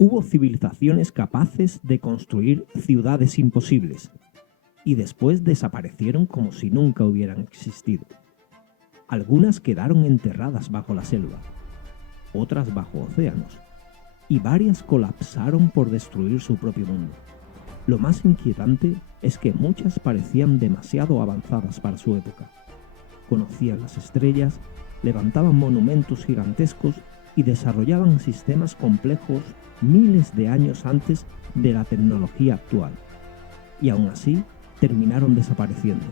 Hubo civilizaciones capaces de construir ciudades imposibles y después desaparecieron como si nunca hubieran existido. Algunas quedaron enterradas bajo la selva, otras bajo océanos, y varias colapsaron por destruir su propio mundo. Lo más inquietante es que muchas parecían demasiado avanzadas para su época. Conocían las estrellas, levantaban monumentos gigantescos y desarrollaban sistemas complejos miles de años antes de la tecnología actual. Y aún así, terminaron desapareciendo.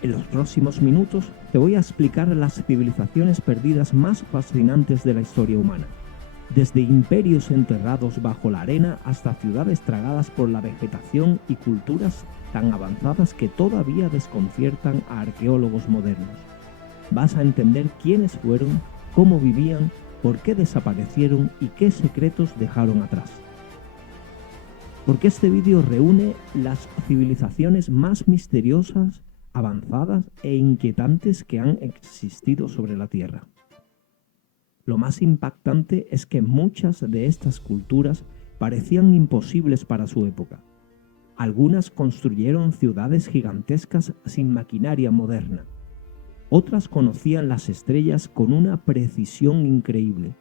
En los próximos minutos te voy a explicar las civilizaciones perdidas más fascinantes de la historia humana. Desde imperios enterrados bajo la arena hasta ciudades tragadas por la vegetación y culturas tan avanzadas que todavía desconciertan a arqueólogos modernos. Vas a entender quiénes fueron, cómo vivían, por qué desaparecieron y qué secretos dejaron atrás. Porque este vídeo reúne las civilizaciones más misteriosas, avanzadas e inquietantes que han existido sobre la Tierra. Lo más impactante es que muchas de estas culturas parecían imposibles para su época. Algunas construyeron ciudades gigantescas sin maquinaria moderna. Otras conocían las estrellas con una precisión increíble.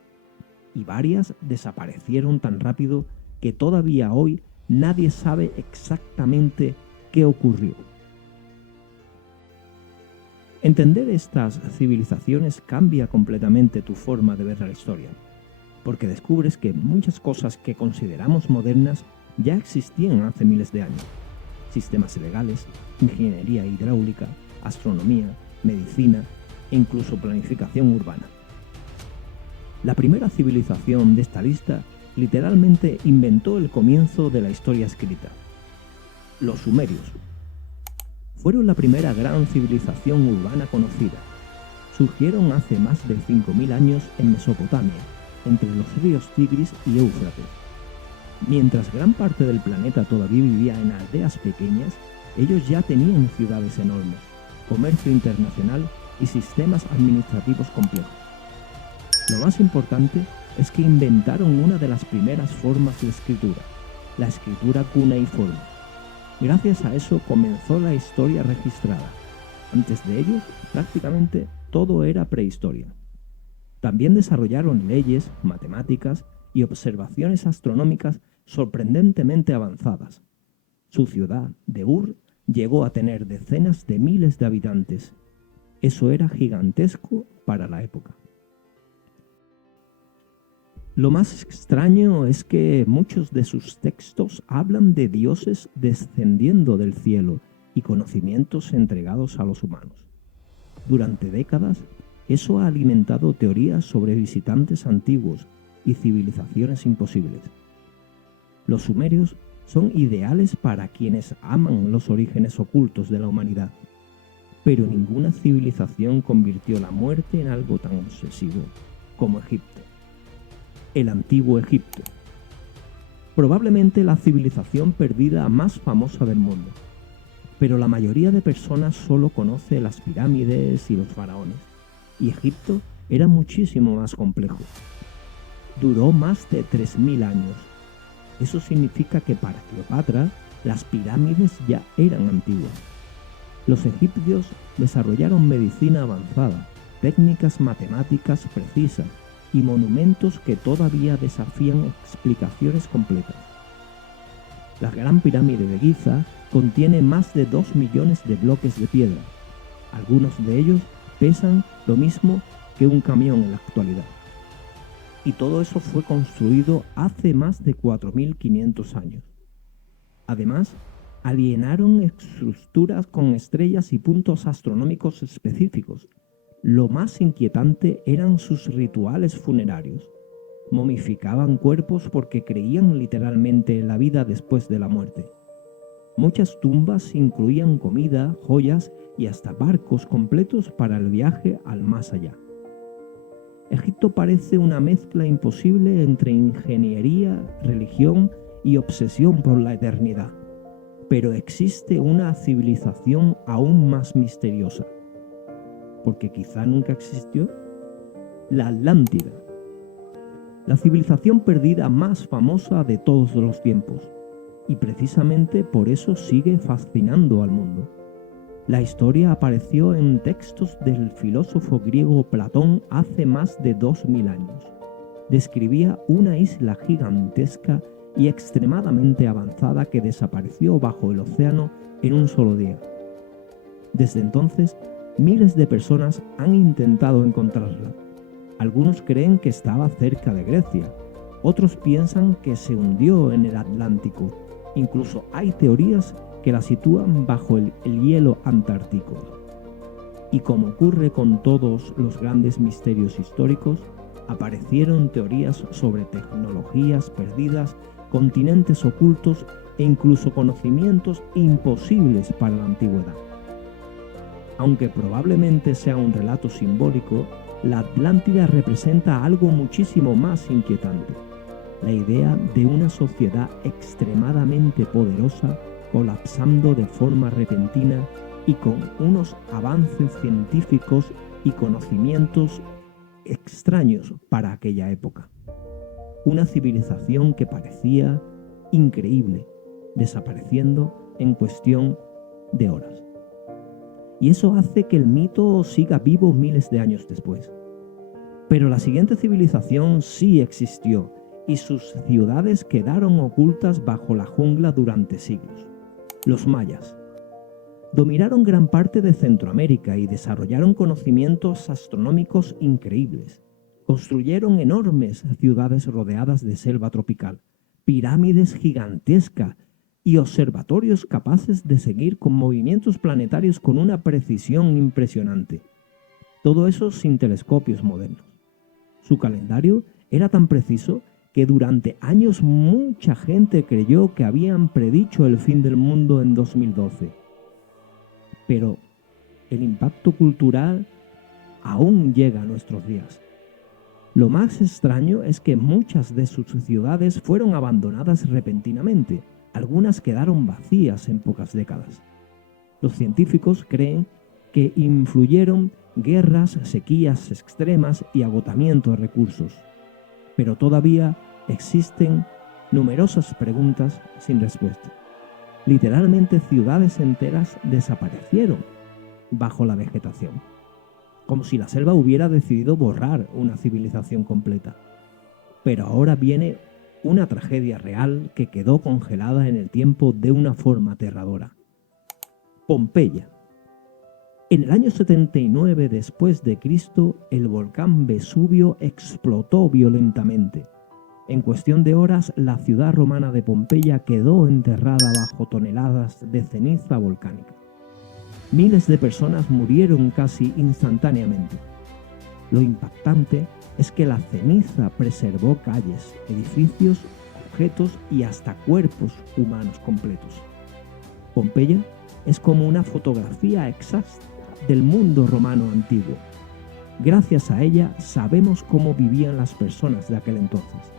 Y varias desaparecieron tan rápido que todavía hoy nadie sabe exactamente qué ocurrió. Entender estas civilizaciones cambia completamente tu forma de ver la historia, porque descubres que muchas cosas que consideramos modernas ya existían hace miles de años. Sistemas legales, ingeniería hidráulica, astronomía, medicina e incluso planificación urbana. La primera civilización de esta lista literalmente inventó el comienzo de la historia escrita. Los sumerios. Fueron la primera gran civilización urbana conocida. Surgieron hace más de 5.000 años en Mesopotamia, entre los ríos Tigris y Éufrates. Mientras gran parte del planeta todavía vivía en aldeas pequeñas, ellos ya tenían ciudades enormes, comercio internacional y sistemas administrativos complejos. Lo más importante es que inventaron una de las primeras formas de escritura, la escritura cuneiforme. Gracias a eso comenzó la historia registrada. Antes de ello, prácticamente todo era prehistoria. También desarrollaron leyes, matemáticas y observaciones astronómicas sorprendentemente avanzadas. Su ciudad, de Ur, llegó a tener decenas de miles de habitantes. Eso era gigantesco para la época. Lo más extraño es que muchos de sus textos hablan de dioses descendiendo del cielo y conocimientos entregados a los humanos. Durante décadas, eso ha alimentado teorías sobre visitantes antiguos y civilizaciones imposibles. Los sumerios son ideales para quienes aman los orígenes ocultos de la humanidad, pero ninguna civilización convirtió la muerte en algo tan obsesivo como Egipto. El antiguo Egipto. Probablemente la civilización perdida más famosa del mundo, pero la mayoría de personas solo conoce las pirámides y los faraones, y Egipto era muchísimo más complejo. Duró más de 3.000 años. Eso significa que para Cleopatra las pirámides ya eran antiguas. Los egipcios desarrollaron medicina avanzada, técnicas matemáticas precisas y monumentos que todavía desafían explicaciones completas. La Gran Pirámide de Giza contiene más de 2 millones de bloques de piedra. Algunos de ellos pesan lo mismo que un camión en la actualidad. Y todo eso fue construido hace más de 4.500 años. Además, alienaron estructuras con estrellas y puntos astronómicos específicos. Lo más inquietante eran sus rituales funerarios. Momificaban cuerpos porque creían literalmente en la vida después de la muerte. Muchas tumbas incluían comida, joyas y hasta barcos completos para el viaje al más allá. Egipto parece una mezcla imposible entre ingeniería, religión y obsesión por la eternidad. Pero existe una civilización aún más misteriosa, porque quizá nunca existió: la Atlántida. la civilización perdida más famosa de todos los tiempos, y precisamente por eso sigue fascinando al mundo. La historia apareció en textos del filósofo griego Platón hace más de 2000 años. Describía una isla gigantesca y extremadamente avanzada que desapareció bajo el océano en un solo día. Desde entonces, miles de personas han intentado encontrarla. Algunos creen que estaba cerca de Grecia, otros piensan que se hundió en el Atlántico. Incluso hay teorías que la sitúan bajo el hielo antártico. Y como ocurre con todos los grandes misterios históricos, aparecieron teorías sobre tecnologías perdidas, continentes ocultos e incluso conocimientos imposibles para la antigüedad. Aunque probablemente sea un relato simbólico, la Atlántida representa algo muchísimo más inquietante: la idea de una sociedad extremadamente poderosa colapsando de forma repentina y con unos avances científicos y conocimientos extraños para aquella época. Una civilización que parecía increíble, desapareciendo en cuestión de horas. Y eso hace que el mito siga vivo miles de años después. Pero la siguiente civilización sí existió y sus ciudades quedaron ocultas bajo la jungla durante siglos. Los mayas dominaron gran parte de Centroamérica y desarrollaron conocimientos astronómicos increíbles. Construyeron enormes ciudades rodeadas de selva tropical, pirámides gigantescas y observatorios capaces de seguir con movimientos planetarios con una precisión impresionante. Todo eso sin telescopios modernos. Su calendario era tan preciso que durante años mucha gente creyó que habían predicho el fin del mundo en 2012. Pero el impacto cultural aún llega a nuestros días. Lo más extraño es que muchas de sus ciudades fueron abandonadas repentinamente. Algunas quedaron vacías en pocas décadas. Los científicos creen que influyeron guerras, sequías extremas y agotamiento de recursos. Pero todavía existen numerosas preguntas sin respuesta. Literalmente ciudades enteras desaparecieron bajo la vegetación, como si la selva hubiera decidido borrar una civilización completa. Pero ahora viene una tragedia real que quedó congelada en el tiempo de una forma aterradora. Pompeya. En el año 79 después de Cristo, el volcán Vesubio explotó violentamente. En cuestión de horas, la ciudad romana de Pompeya quedó enterrada bajo toneladas de ceniza volcánica. Miles de personas murieron casi instantáneamente. Lo impactante es que la ceniza preservó calles, edificios, objetos y hasta cuerpos humanos completos. Pompeya es como una fotografía exacta del mundo romano antiguo. Gracias a ella sabemos cómo vivían las personas de aquel entonces.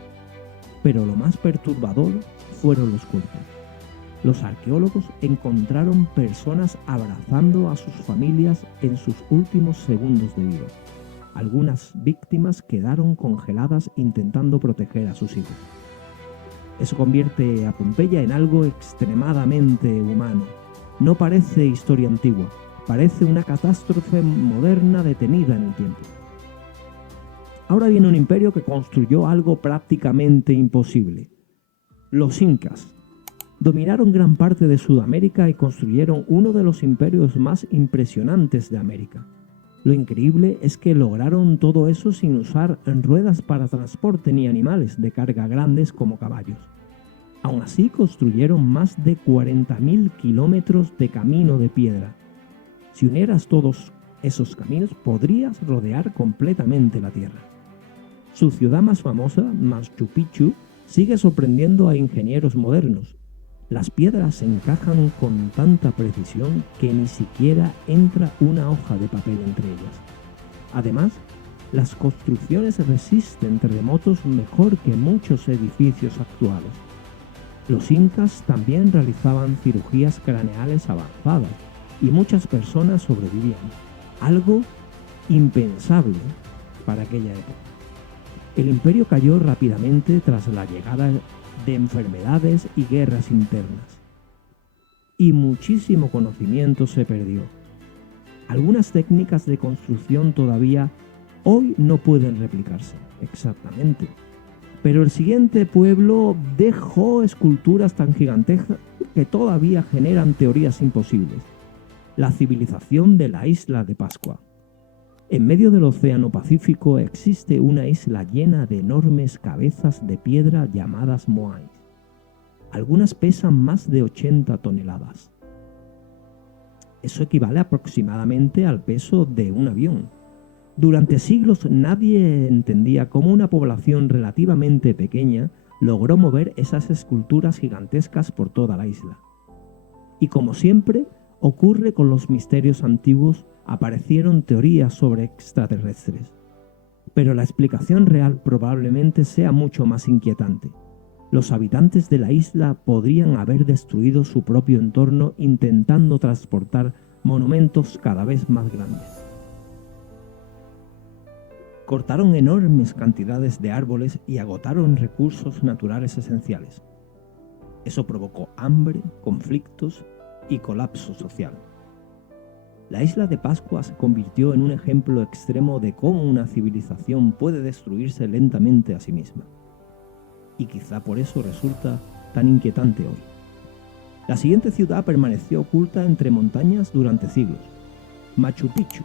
Pero lo más perturbador fueron los cuerpos. Los arqueólogos encontraron personas abrazando a sus familias en sus últimos segundos de vida. Algunas víctimas quedaron congeladas intentando proteger a sus hijos. Eso convierte a Pompeya en algo extremadamente humano. No parece historia antigua, parece una catástrofe moderna detenida en el tiempo. Ahora viene un imperio que construyó algo prácticamente imposible. Los incas dominaron gran parte de Sudamérica y construyeron uno de los imperios más impresionantes de América. Lo increíble es que lograron todo eso sin usar ruedas para transporte ni animales de carga grandes como caballos. Aún así construyeron más de 40.000 kilómetros de camino de piedra. Si unieras todos esos caminos, podrías rodear completamente la Tierra. Su ciudad más famosa, Machu Picchu, sigue sorprendiendo a ingenieros modernos. Las piedras se encajan con tanta precisión que ni siquiera entra una hoja de papel entre ellas. Además, las construcciones resisten terremotos mejor que muchos edificios actuales. Los incas también realizaban cirugías craneales avanzadas y muchas personas sobrevivían, algo impensable para aquella época. El imperio cayó rápidamente tras la llegada de enfermedades y guerras internas, y muchísimo conocimiento se perdió. Algunas técnicas de construcción todavía hoy no pueden replicarse exactamente, pero el siguiente pueblo dejó esculturas tan gigantescas que todavía generan teorías imposibles. La civilización de la isla de Pascua. En medio del Océano Pacífico existe una isla llena de enormes cabezas de piedra llamadas moais. Algunas pesan más de 80 toneladas. Eso equivale aproximadamente al peso de un avión. Durante siglos nadie entendía cómo una población relativamente pequeña logró mover esas esculturas gigantescas por toda la isla. Y como siempre ocurre con los misterios antiguos, aparecieron teorías sobre extraterrestres. Pero la explicación real probablemente sea mucho más inquietante. Los habitantes de la isla podrían haber destruido su propio entorno intentando transportar monumentos cada vez más grandes. Cortaron enormes cantidades de árboles y agotaron recursos naturales esenciales. Eso provocó hambre, conflictos y colapso social. La isla de Pascua se convirtió en un ejemplo extremo de cómo una civilización puede destruirse lentamente a sí misma. Y quizá por eso resulta tan inquietante hoy. La siguiente ciudad permaneció oculta entre montañas durante siglos. Machu Picchu.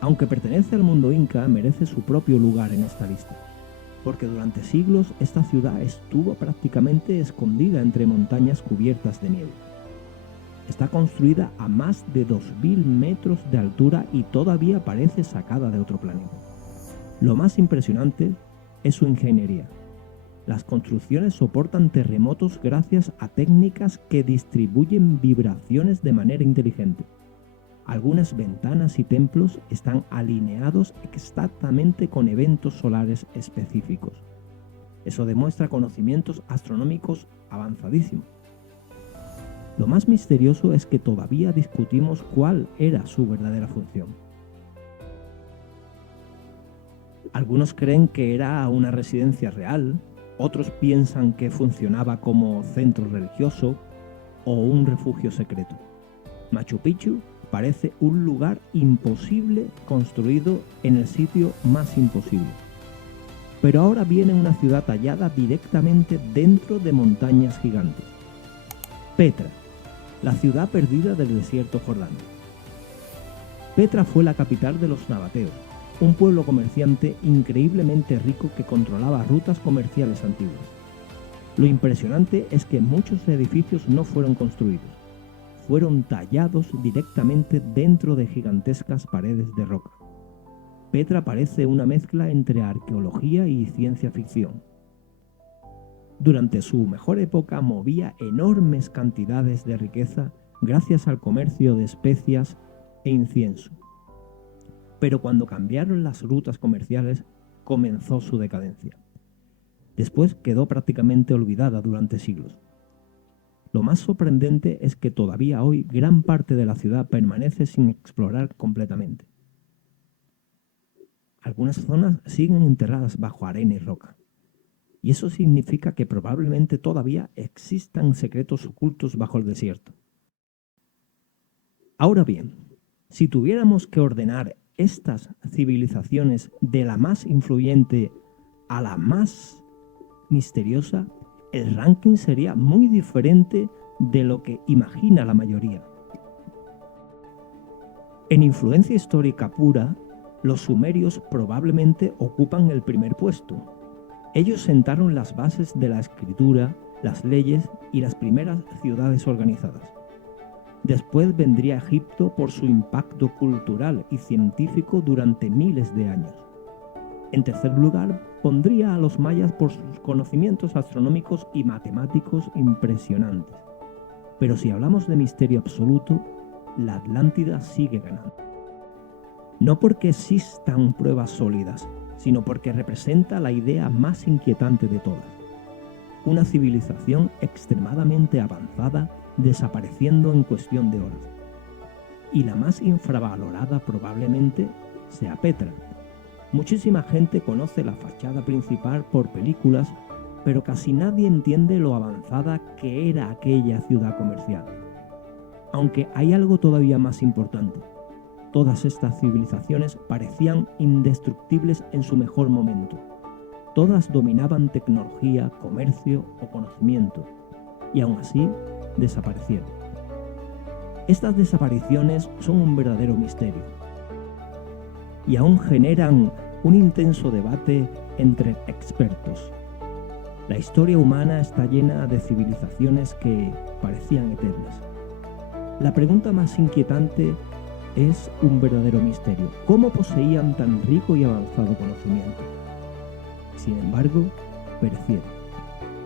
Aunque pertenece al mundo inca, merece su propio lugar en esta lista, porque durante siglos esta ciudad estuvo prácticamente escondida entre montañas cubiertas de nieve. Está construida a más de 2000 metros de altura y todavía parece sacada de otro planeta. Lo más impresionante es su ingeniería. Las construcciones soportan terremotos gracias a técnicas que distribuyen vibraciones de manera inteligente. Algunas ventanas y templos están alineados exactamente con eventos solares específicos. Eso demuestra conocimientos astronómicos avanzadísimos. Lo más misterioso es que todavía discutimos cuál era su verdadera función. Algunos creen que era una residencia real, otros piensan que funcionaba como centro religioso o un refugio secreto. Machu Picchu parece un lugar imposible construido en el sitio más imposible. Pero ahora viene una ciudad tallada directamente dentro de montañas gigantes. Petra, la ciudad perdida del desierto jordano. Petra fue la capital de los nabateos, un pueblo comerciante increíblemente rico que controlaba rutas comerciales antiguas. Lo impresionante es que muchos edificios no fueron construidos. Fueron tallados directamente dentro de gigantescas paredes de roca. Petra parece una mezcla entre arqueología y ciencia ficción. Durante su mejor época movía enormes cantidades de riqueza gracias al comercio de especias e incienso. Pero cuando cambiaron las rutas comerciales, comenzó su decadencia. Después quedó prácticamente olvidada durante siglos. Lo más sorprendente es que todavía hoy gran parte de la ciudad permanece sin explorar completamente. Algunas zonas siguen enterradas bajo arena y roca. Y eso significa que probablemente todavía existan secretos ocultos bajo el desierto. Ahora bien, si tuviéramos que ordenar estas civilizaciones de la más influyente a la más misteriosa, el ranking sería muy diferente de lo que imagina la mayoría. En influencia histórica pura, los sumerios probablemente ocupan el primer puesto. Ellos sentaron las bases de la escritura, las leyes y las primeras ciudades organizadas. Después vendría Egipto por su impacto cultural y científico durante miles de años. En tercer lugar, pondría a los mayas por sus conocimientos astronómicos y matemáticos impresionantes. Pero si hablamos de misterio absoluto, la Atlántida sigue ganando. No porque existan pruebas sólidas, sino porque representa la idea más inquietante de todas. Una civilización extremadamente avanzada desapareciendo en cuestión de horas. Y la más infravalorada probablemente sea Petra. Muchísima gente conoce la fachada principal por películas, pero casi nadie entiende lo avanzada que era aquella ciudad comercial. Aunque hay algo todavía más importante. Todas estas civilizaciones parecían indestructibles en su mejor momento. Todas dominaban tecnología, comercio o conocimiento, y aún así desaparecieron. Estas desapariciones son un verdadero misterio, y aún generan un intenso debate entre expertos. La historia humana está llena de civilizaciones que parecían eternas. La pregunta más inquietante es un verdadero misterio. ¿Cómo poseían tan rico y avanzado conocimiento? Sin embargo, perecieron.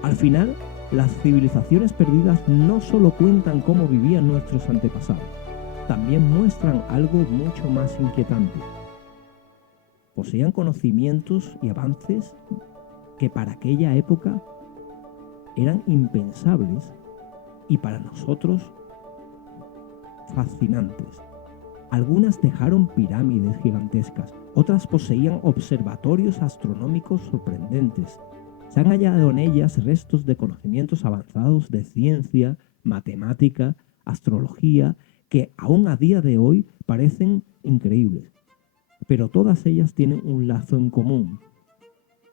Al final, las civilizaciones perdidas no solo cuentan cómo vivían nuestros antepasados, también muestran algo mucho más inquietante. Poseían conocimientos y avances que para aquella época eran impensables y para nosotros fascinantes. Algunas dejaron pirámides gigantescas, otras poseían observatorios astronómicos sorprendentes. Se han hallado en ellas restos de conocimientos avanzados de ciencia, matemática, astrología, que aún a día de hoy parecen increíbles. Pero todas ellas tienen un lazo en común.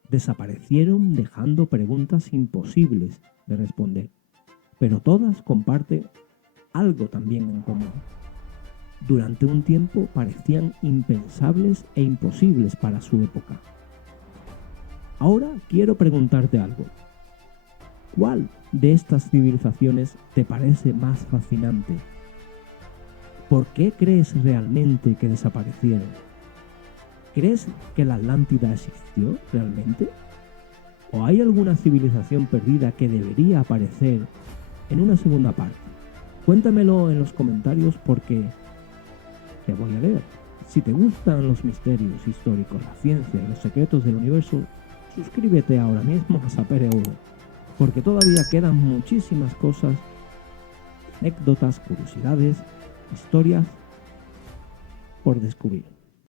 Desaparecieron dejando preguntas imposibles de responder, pero todas comparten algo también en común. Durante un tiempo parecían impensables e imposibles para su época. Ahora quiero preguntarte algo. ¿Cuál de estas civilizaciones te parece más fascinante? ¿Por qué crees realmente que desaparecieron? ¿Crees que la Atlántida existió realmente? ¿O hay alguna civilización perdida que debería aparecer en una segunda parte? Cuéntamelo en los comentarios porque te voy a leer. Si te gustan los misterios históricos, la ciencia y los secretos del universo, suscríbete ahora mismo a Sapere Aude, porque todavía quedan muchísimas cosas, anécdotas, curiosidades, historias por descubrir.